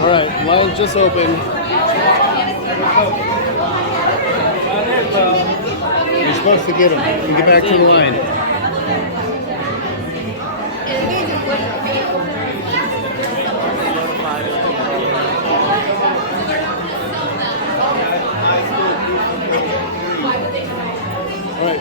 All right, line just opened. You're supposed to get them and get back to the line. All right.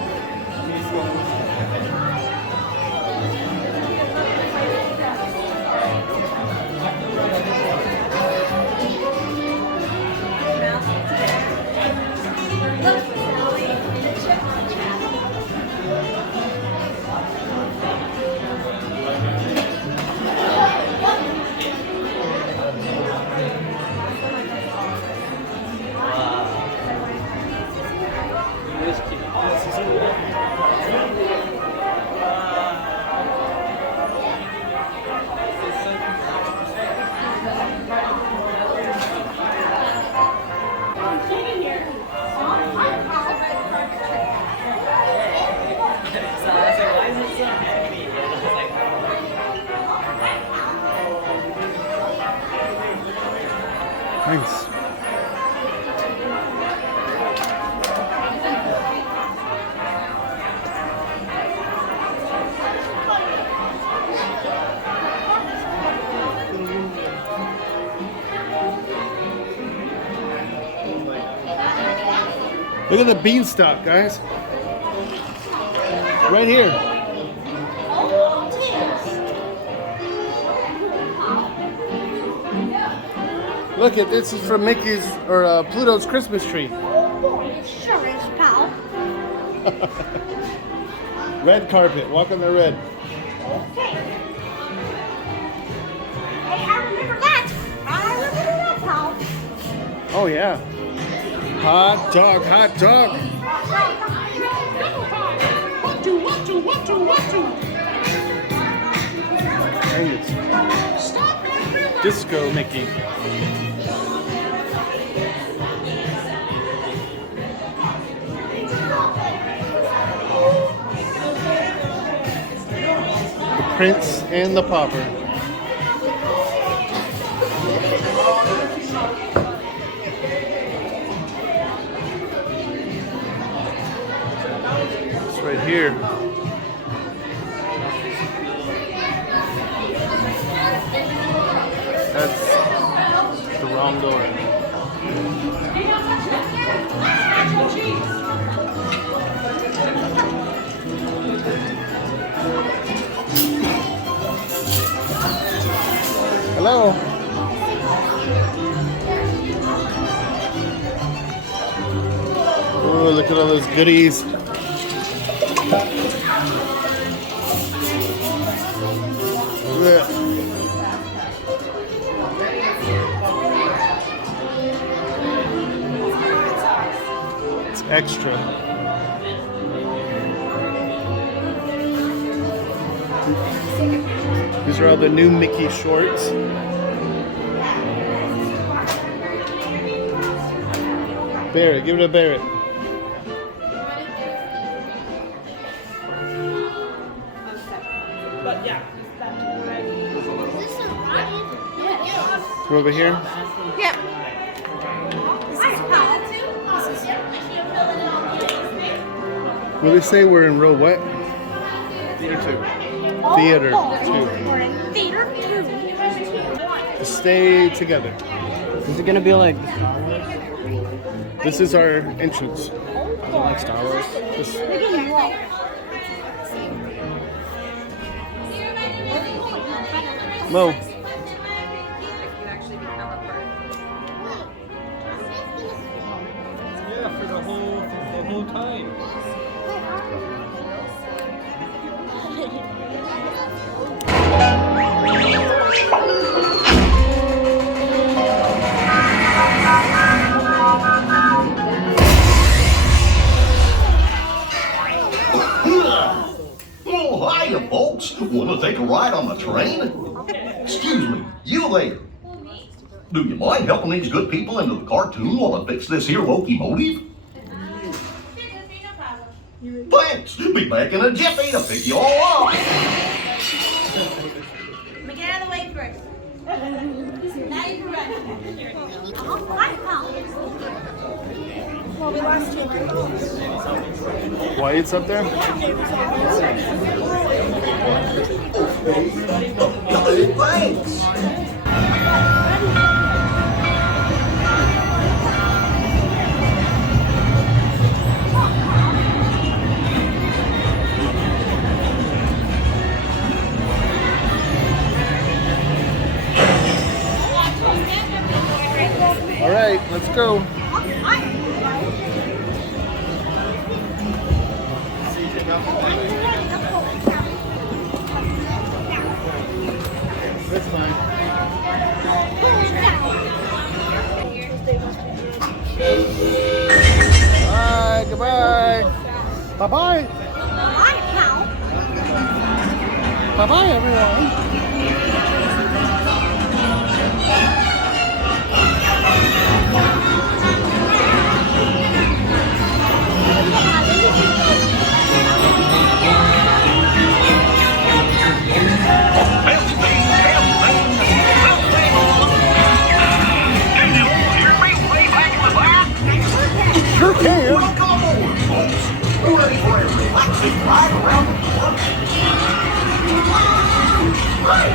Nice. Look at the beanstalk, guys. Right here. Look at this is from Mickey's or Pluto's Christmas tree. Oh boy, it sure is, pal. Red carpet. Walk on the red. Okay. Hey, I remember that. I remember that, pal. Oh yeah. Hot dog, hot dog. What to? And it's Disco Mickey. The Prince and the Pauper. It's right here. That's the wrong door. Hello. Oh, look at all those goodies. Yeah. It's extra. These are all the new Mickey shorts. Barrett, give it a Barrett. But yeah. Come over here. Yep. What do they say? We're in row what? Theater 2. Theater 2. We're in theater 2. Stay together. Is it gonna be like This is our entrance. like Star Wars? This, Mo. Yeah, for the whole time. Oh, hiya, folks. Want to take a ride on the train? Excuse me, you there. Do you mind helping these good people into the cartoon while I fix this here locomotive? Thanks. Be back in a jiffy to pick you all up. Get out of the way first. Well, we lost you. Wyatt's up there? Thanks. All right, let's go. That's fine. Bye, goodbye. Bye-bye. Bye-bye, everyone. Sure can. Welcome aboard, folks. We're ready for a relaxing ride around the park. Hey,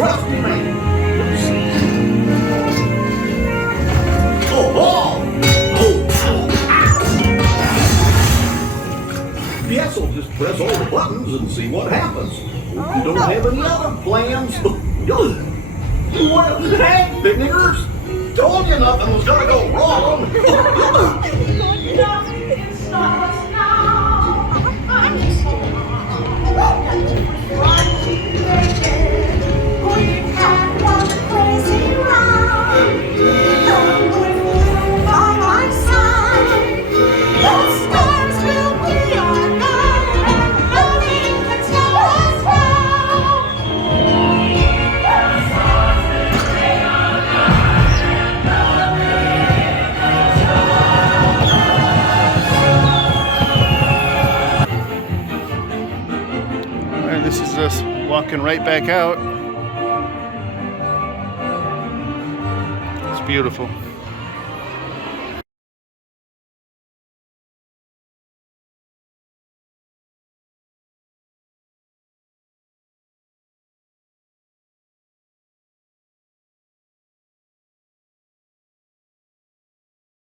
Trust me, man. Yes, I'll just press all the buttons and see what happens. You don't have any other plans? Well, hey, picnickers, told you nothing was gonna go wrong. And this is us walking right back out. It's beautiful.